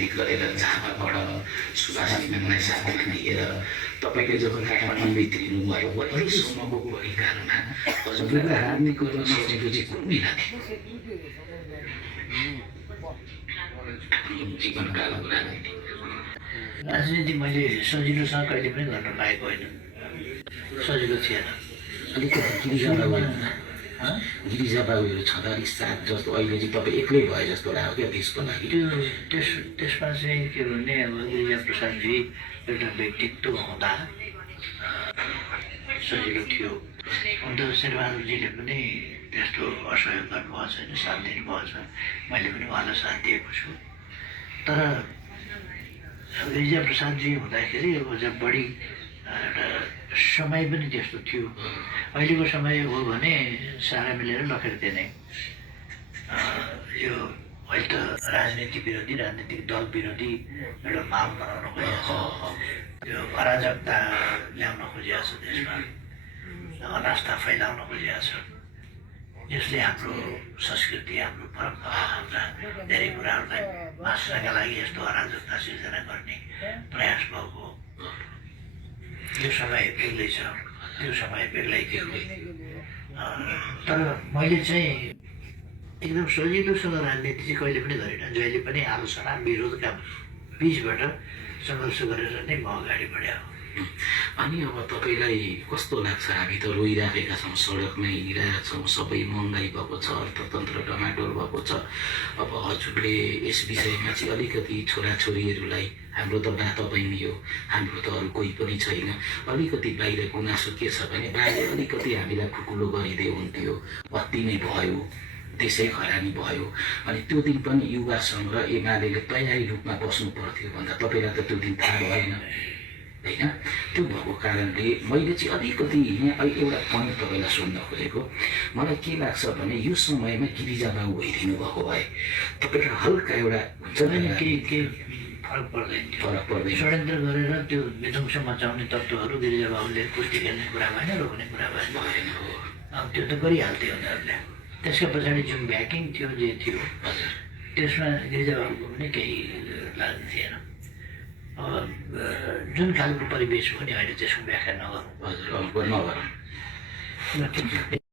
सम्बन्धित गरेर झापाबाट सुभाष घिमिरेलाई साथमा लिएर तपाईँले जब काठमाडौँ भित्रिनु भयो पहिलो सम्मको परिकारमा हजुरलाई राजनीति गर्न सोचेको चाहिँ कुन बेला थियो जीवनकालको राजनीति? राजनीति मैले सजिलोसँग कहिले पनि गर्न पाएको होइन, सजिलो थिएन। अलिकति गिरिजा बाबुहरू छँदा साथ जस्तो अहिले चाहिँ तपाईँ एक्लै भए जस्तो लाग्यो क्या देशको लागि? त्यसमा चाहिँ के भने अब गिरिजा प्रसादजी एउटा व्यक्तित्व हुँदा सजिलो थियो। अन्त शेरबहादुरजीले पनि त्यस्तो असहयोग गर्नुभएको छैन, साथ दिनुभएको छ। मैले पनि उहाँलाई साथ दिएको छु। तर गिरिजा प्रसादजी हुँदाखेरि अब जब बढी एउटा समय पनि त्यस्तो थियो। अहिलेको समय हो भने सारा मिलेर लखेर्थे नै। यो अहिले त राजनीति विरोधी, राजनीतिक दल विरोधी एउटा माहौल बनाउन खोजिएको छ। यो अराजकता ल्याउन खोजिएको छ, देशमा अनास्था फैलाउन खोजिएको छ। यसले हाम्रो संस्कृति, हाम्रो परम्परा, हाम्रा धेरै कुराहरूलाई बाँच्नका लागि यस्तो अराजकता सिर्जना गर्ने प्रयास भएको। यो समय बेग्लै छ, त्यो समय बेग्लै थियो। तर मैले चाहिँ एकदम सजिलोसँग राजनीति चाहिँ कहिले पनि गरिनँ। जहिले पनि आलोचना विरोधका बिचबाट सङ्घर्ष गरेर नै म अगाडि बढेँ। अनि अब तपाईँलाई कस्तो लाग्छ? हामी त रोइराखेका छौँ, सडकमै हिँडिरहेका छौँ, सबै महँगाइ भएको छ, अर्थतन्त्र डमाडोल भएको छ। अब हजुरले यस विषयमा चाहिँ अलिकति छोराछोरीहरूलाई, हाम्रो त बा तपाईँ नि हो, हाम्रो त अरू कोही पनि छैन, अलिकति बाहिर गुनासो के छ भने बाले अलिकति हामीलाई खुकुलो गरिदियो हुन्थ्यो, बत्ती नै भयो, देशै खरानी भयो। अनि त्यो दिन पनि युवा सङ्घ र एमाले तयारी रूपमा बस्नु पर्थ्यो भन्दा तपाईँलाई त त्यो दिन थाहा भएन होइन? त्यो भएको कारणले मैले चाहिँ अलिकति यहाँ एउटा पोइन्ट तपाईँलाई सोध्न खोजेको। मलाई के लाग्छ भने यो समयमा गिरिजा बाबु भइदिनु भएको भए तपाईँलाई हल्का एउटा हुन्छ नि, केही फरक पर्दैन। षड्यन्त्र गरेर त्यो विध्वंस मचाउने तत्त्वहरू गिरिजा बाबुले कुस्ती खेल्ने कुरा भएन, रोक्ने कुरा भएन। अब त्यो त गरिहाल्थ्यो उनीहरूले। त्यसका पछाडि जुन ब्याकिङ थियो, जे थियो, त्यसमा गिरिजा बाबुको पनि केही लाग्ने थिएन। अब जुन खालको परिवेश हो नि अहिले त्यसको व्याख्या नगरौँ। हजुर नगरौँ।